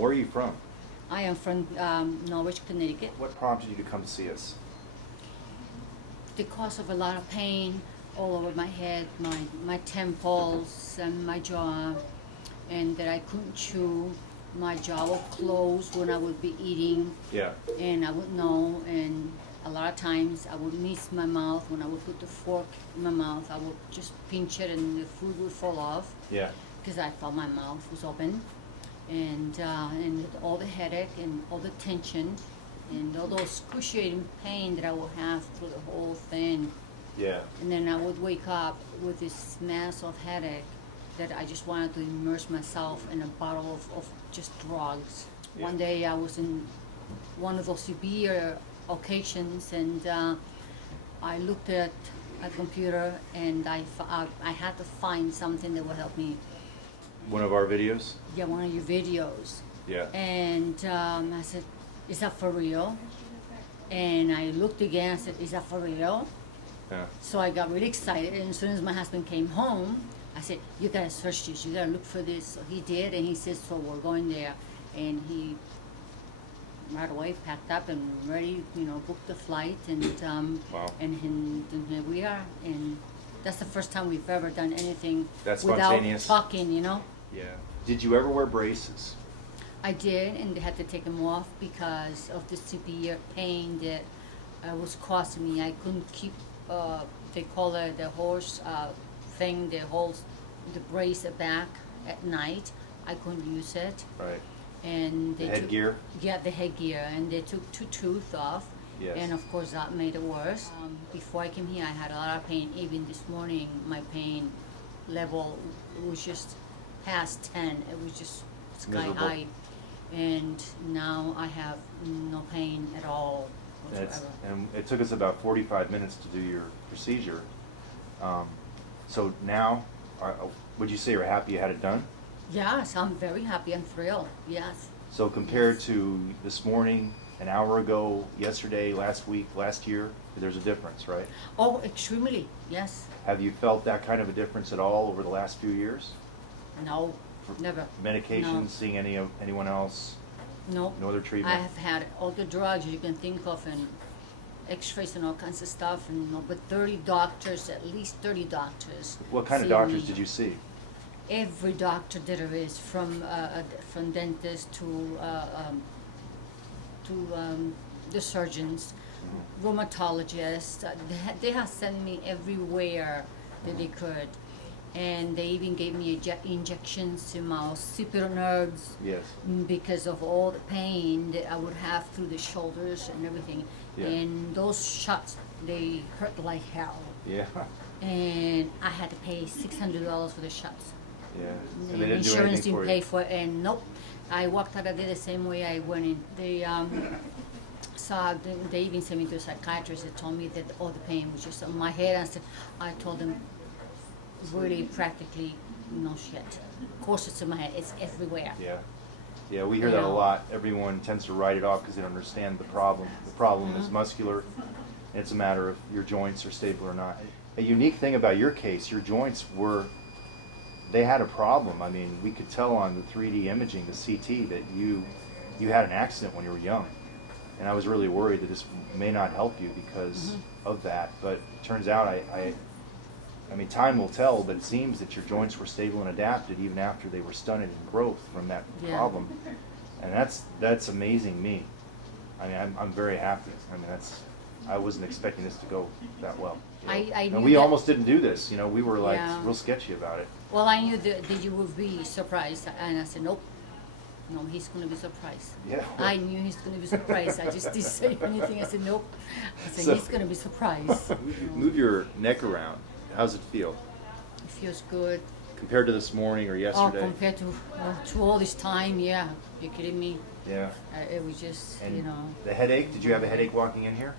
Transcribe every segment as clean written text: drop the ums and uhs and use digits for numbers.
Where are you from? I am from Norwich, Connecticut. What prompted you to come see us? Because of a lot of pain all over my head, my temples and my jaw, and that I couldn't chew. My jaw would close when I would be eating, Yeah. and I would know, and a lot of times I would miss my mouth. When I would put the fork in my mouth, I would just pinch it and the food would fall off. Yeah. Because I thought my mouth was open, and with all the headache and all the tension and all those excruciating pain that I would have through the whole thing. Yeah. And then I would wake up with this massive headache that I just wanted to immerse myself in a bottle of just drugs. Yeah. One day I was in one of those severe occasions, and I looked at a computer, and I had to find something that would help me. One of our videos? Yeah, one of your videos. Yeah. And I said, is that for real? And I looked again, I said, is that for real? Yeah. So I got really excited, and as soon as my husband came home, I said, you gotta search this, you gotta look for this. So he did, and he said, so we're going there. And he right away packed up and ready, booked the flight, and Wow. and here we are. And that's the first time we've ever done anything That's without spontaneous. talking, Yeah. Did you ever wear braces? I did, and they had to take them off because of the severe pain that was causing me. I couldn't keep, they call it the horse thing that holds the brace back at night. I couldn't use it. Right. And The they headgear? Yeah, the headgear, and they took 2 tooth off. Yes. And of course that made it worse. Before I came here, I had a lot of pain. Even this morning, my pain level was just past 10. It was just sky Miserable. high. And now I have no pain at all whatsoever. And it took us about 45 minutes to do your procedure. So now, would you say you're happy you had it done? Yes, I'm very happy and thrilled. Yes. So compared to this morning, an hour ago, yesterday, last week, last year, there's a difference, right? Oh, extremely. Yes. Have you felt that kind of a difference at all over the last few years? No, never. Medications, No. seeing anyone else? No. No other treatment? I have had all the drugs you can think of, and x-rays and all kinds of stuff, and but 30 doctors, at least 30 doctors. What kind of see doctors me. did you see? Every doctor there is, from dentists to the surgeons, rheumatologists. They have sent me everywhere that they could, and they even gave me injections to my occipital nerves. Yes. Because of all the pain that I would have through the shoulders and everything. Yeah. And those shots, they hurt like hell. Yeah. And I had to pay $600 for the shots. Yeah. The And they didn't do insurance anything didn't for pay you? for it, and nope. I walked out of there the same way I went in. They even sent me to a psychiatrist that told me that all the pain was just on my head. I told them, really practically no shit. Courses in my head, it's everywhere. Yeah. Yeah, we hear that a Yeah. lot. Everyone tends to write it off because they don't understand the problem. The problem is Mhm. muscular. It's a matter of your joints are stable or not. A unique thing about your case, your joints they had a problem. I mean, we could tell on the 3D imaging, the CT, that you had an accident when you were young. And I was really worried that this may not help you because of that. But it turns out, I mean, time will tell, but it seems that your joints were stable and adapted even after they were stunted in growth from that Yeah. problem. And that's amazing me. I mean, I'm very happy. I mean, I wasn't expecting this to go that well. I And knew we that- almost didn't do this. We were like Yeah. real sketchy about it. Well, I knew that you would be surprised, and I said, nope. No, he's going to be surprised. Yeah. I knew he's going to be surprised. I just didn't say anything. I said, nope. I said, So- he's going to be surprised. Move your neck around. How's it feel It feels good. compared to this morning or Oh, yesterday? compared to all this time, yeah. You're kidding me? Yeah. It was just, And the headache? Did you have a headache walking in here?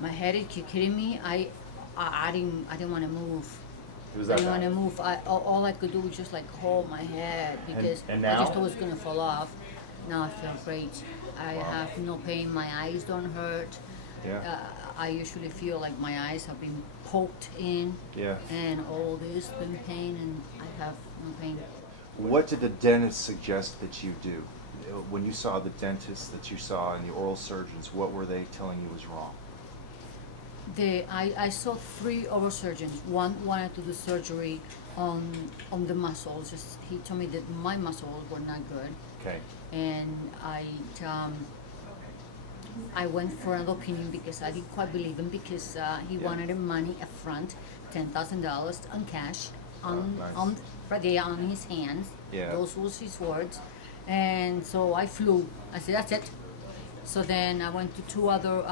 my headache. You kidding me? I didn't want to move. It was I that didn't want to bad. move. All I could do was just like hold my head because and I now? just thought it was gonna fall off. Now I feel great. I Wow. have no pain. My eyes don't hurt. Yeah. I usually feel like my eyes have been poked in, Yeah. and all this been pain, and I have no pain. What did the dentist suggest that you do? when you saw the dentists that you saw and the oral surgeons, what were they telling you was wrong? I saw 3 oral surgeons. One wanted to do surgery on the muscles. He told me that my muscles were not good, Okay. and I went for an opinion because I didn't quite believe him because he Yeah. wanted money up front, $10,000 on cash, nice. right there on his hands. Yeah. Those was his words, and so I flew. I said that's it. So then I went to 2 other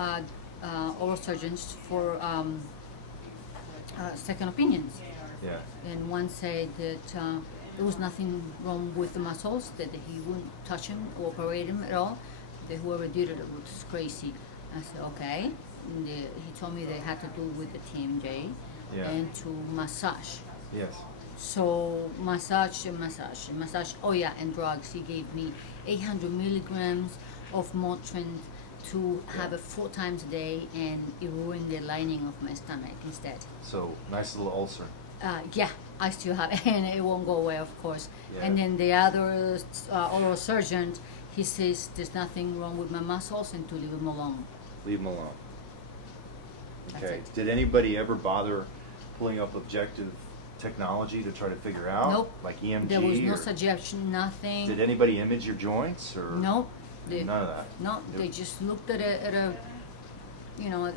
oral surgeons for second opinions, Yeah. and one said that there was nothing wrong with the muscles, that he wouldn't touch him or operate him at all, that whoever did it was crazy. I said, okay. And he told me they had to do with the TMD Yeah. and to massage. Yes. So massage. Oh yeah, and drugs. He gave me 800 milligrams of Motrin to have it 4 times a day, and it ruined the lining of my stomach instead. So nice little ulcer. Yeah, I still have it, and it won't go away, of course. Yeah. And then the other oral surgeon, he says there's nothing wrong with my muscles and to leave them alone. Leave them alone. That's Okay. it. Did anybody ever bother pulling up objective technology to try to figure out? Nope. Like EMG? There was no or suggestion, nothing. did anybody image your joints or? Nope. None of that. No, they just looked at a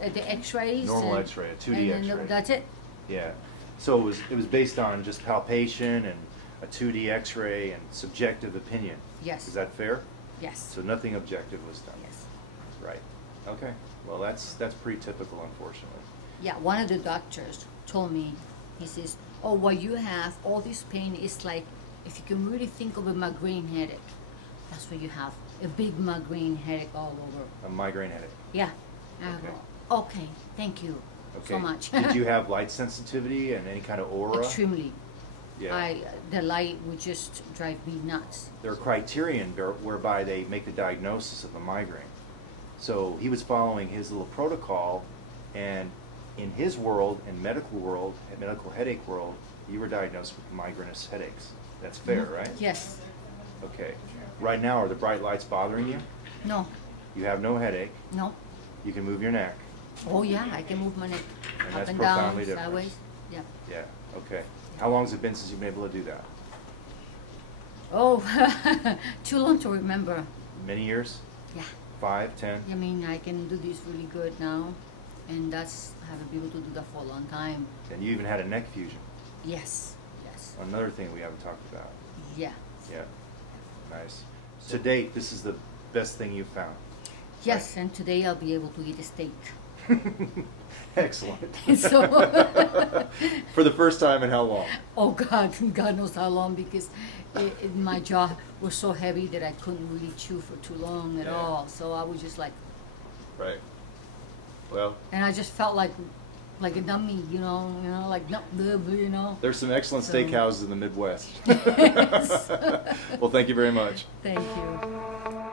at the X-rays. Normal and- X-ray, a 2D and then X-ray. That's it. Yeah. So it was based on just palpation and a 2D X-ray and subjective opinion. Yes. Is that fair? Yes. So nothing objective was done. Yes. Right. Okay. Well, that's pretty typical, unfortunately. Yeah, one of the doctors told me, he says, oh, what you have, all this pain is like, if you can really think of a migraine headache, that's what you have, a big migraine headache all over. A migraine headache. Yeah. I Okay. go, okay, thank you Okay. so much. Did you have light sensitivity and any kind of aura? Extremely. Yeah. The light would just drive me nuts. There are criterion whereby they make the diagnosis of a migraine. So he was following his little protocol, and in his world, in medical headache world, you were diagnosed with migrainous headaches. That's fair, right? Yes. Okay. Right now, are the bright lights bothering you? No. You have no headache. No. You can move your neck. Oh yeah, I can move my neck And up that's and down, profoundly different. sideways. Yeah. Yeah. Okay. How long has it been since you've been able to do that? Oh, too long to remember. Many years? Yeah. 5, 10? I mean, I can do this really good now, and I haven't been able to do that for a long time. And you even had a neck fusion. Yes. Yes. Another thing we haven't talked about. Yeah. Yeah. Nice. To date, this is the best thing you've found. Yes, and today I'll be able to eat a steak. Excellent. So, For the first time in how long? oh God, God knows how long, because my jaw was so heavy that I couldn't really chew for too long at Yeah. all. So I was just like, Right. Well, and I just felt like a dummy, like no, there's some excellent So- steakhouses in the Midwest. Yes. Well, thank you very much. Thank you.